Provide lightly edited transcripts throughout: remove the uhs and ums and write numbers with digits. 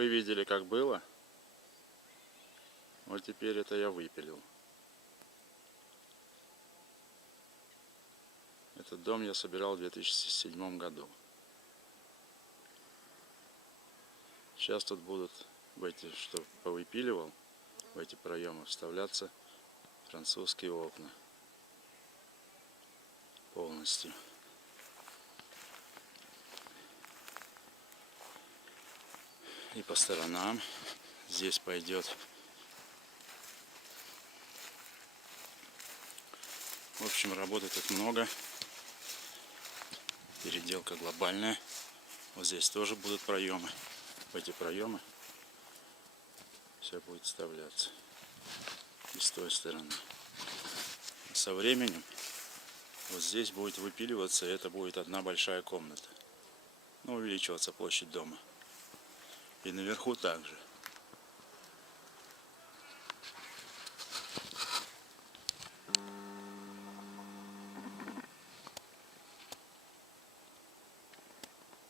Вы видели, как было? Вот теперь это я выпилил. Этот дом я собирал в 2007 году. Сейчас тут будут в эти, что повыпиливал, в эти проемы вставляться французские окна. Полностью. И по сторонам здесь пойдет. В общем, работы тут много. Переделка глобальная. Вот здесь тоже будут проемы. В эти проемы все будет вставляться. И с той стороны. Со временем вот здесь будет выпиливаться, и это будет одна большая комната. Ну, увеличиваться площадь дома. И наверху также.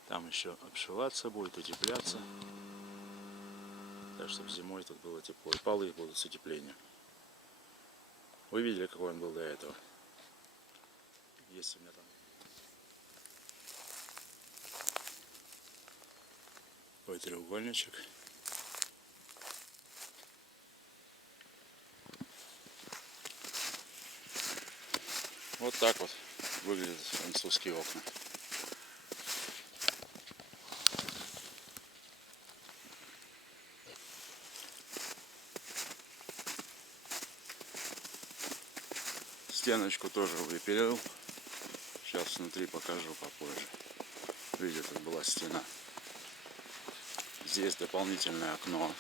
Там еще обшиваться будет, утепляться. Так, чтобы зимой тут было тепло. И полы будут с утеплением. Вы видели, какой он был до этого? Есть у меня там такой треугольничек. Вот так вот выглядят французские окна. Стеночку тоже выпилил. Сейчас внутри покажу попозже. Видите, тут была стена. Здесь дополнительное окно.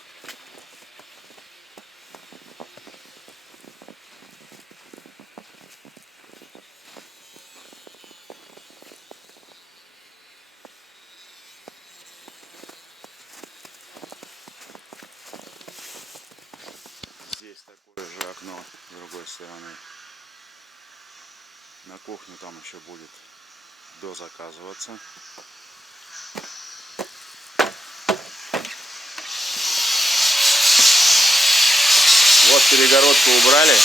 Здесь такое же окно с другой стороны. На кухне там еще будет дозаказываться. Вот перегородку убрали,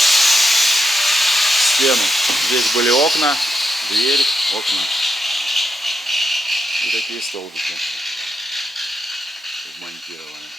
стену. Здесь были окна, дверь, окна. И такие столбики вмонтированы.